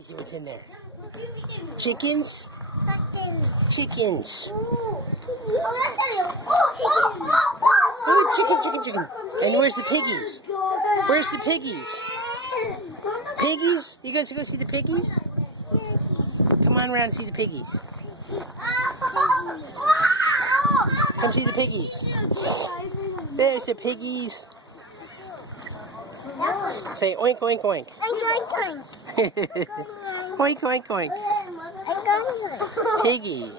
See what's in there. Chickens? Chickens. Oh, chicken. And where's the piggies? Where's the piggies? Piggies? You guys go see the piggies? Come on around and see the piggies. Come see the piggies. There's the piggies. Say oink, oink, oink. Oink, oink, oink. Piggy.